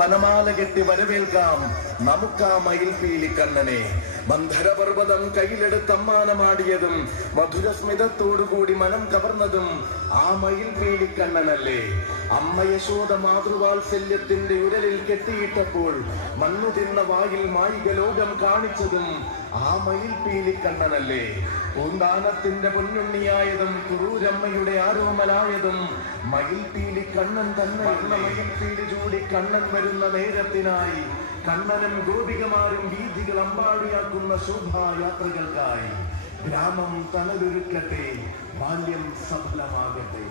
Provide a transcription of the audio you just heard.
വനമാല കെട്ടി വരവേൽക്കാം നമുക്കാ മയിൽപീലി കണ്ണനെ. മന്ധരപർവ്വതം കയ്യിലെടുത്ത് അമ്മാനമാടിയതും മധുരസ്മിതത്തോടുകൂടി മനം കവർന്നതും ആ മയിൽപീലി കണ്ണനല്ലേ. അമ്മ യശോദ മാതൃവാത്സല്യത്തിന്റെ ഉരലിൽ കെട്ടിയിട്ടപ്പോൾ മണ്ണു തിന്ന വായിൽ മായിക ലോകം കാണിച്ചതും ആ മയിൽപീലി കണ്ണനല്ലേ. പൂന്താനത്തിന്റെ പൊന്നുണ്ണിയായതും കുറൂരമ്മയുടെ ആരോമലായതും മയിൽപീലി കണ്ണൻ തന്നെ. മയിൽപീലി ചൂടി കണ്ണൻ വരുന്ന നേരത്തിനായി കണ്ണനും ഗോപികമാരും വീഥികൾ അമ്പാടിയാക്കുന്ന ശോഭായാത്രകൾക്കായി ഗ്രാമം തണലൊരുക്കട്ടെ, ബാല്യം സഫലമാകട്ടെ.